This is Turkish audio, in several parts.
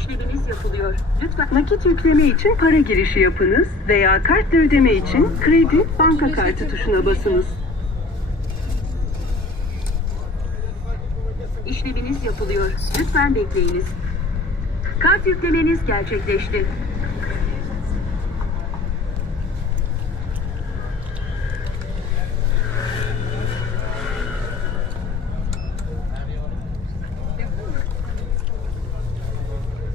İşleminiz yapılıyor. Lütfen nakit yükleme için para girişi yapınız veya kartla ödeme için kredi, banka kartı tuşuna basınız. İşleminiz yapılıyor. Lütfen bekleyiniz. Kart yüklemeniz gerçekleşti.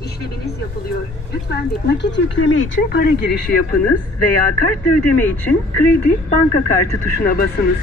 İşleminiz yapılıyor. Lütfen nakit yükleme için para girişi yapınız veya kartla ödeme için kredi, banka kartı tuşuna basınız.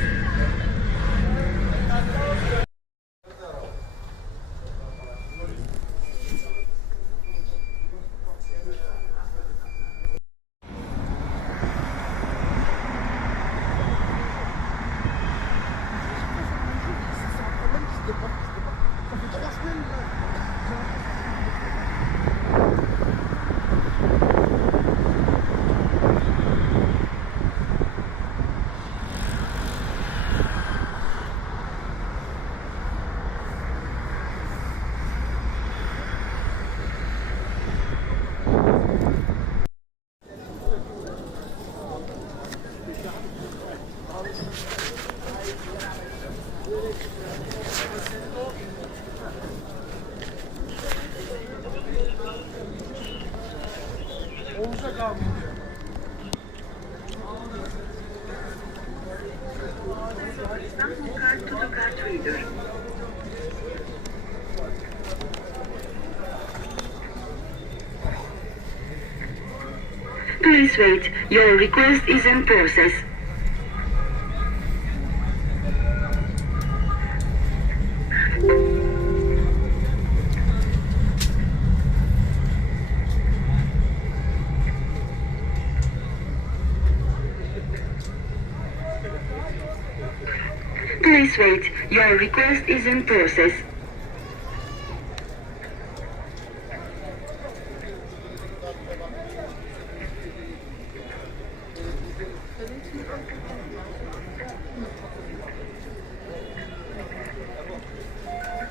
Olacak abi. Istanbul kart to kart reader. Please wait. Your request is in process. Please wait. Your request is in process.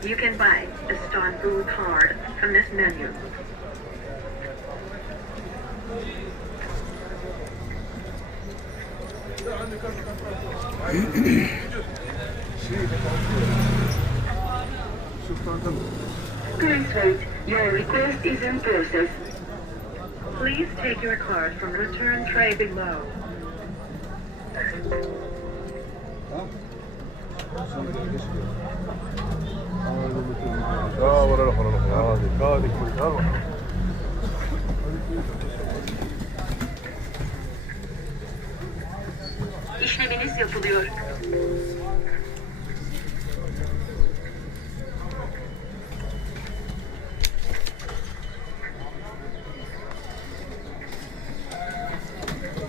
You can buy Istanbul card from this menu. Please wait. Your request is in process. Please take your card from return tray below. İşleminiz yapılıyor.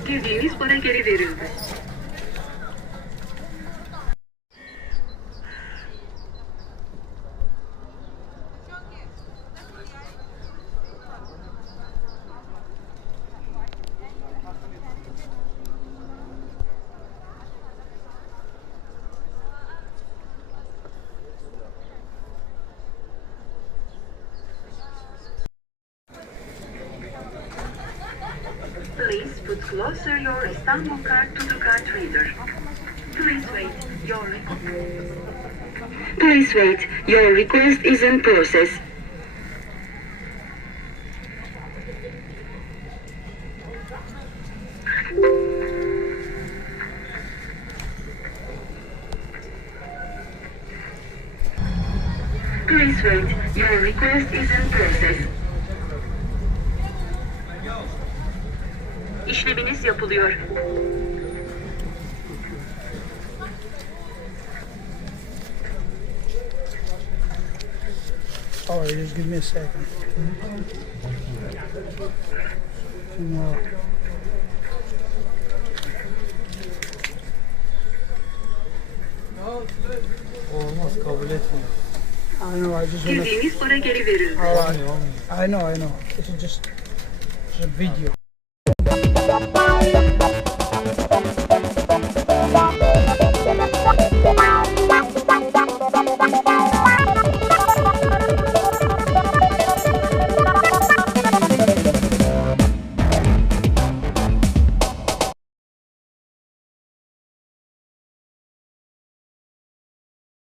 Girdiğiniz para geri verildi. Please put closer your Istanbul card to the card reader. Please wait. Please wait. Your request is in process. Please wait. Your request is in process. İşleminiz yapılıyor. Alright, just give me a second. No. Olmaz, kabul etmiyor. I know, I just wanna... Girdiğiniz para geri verildi. Alright. I know. This is just a video.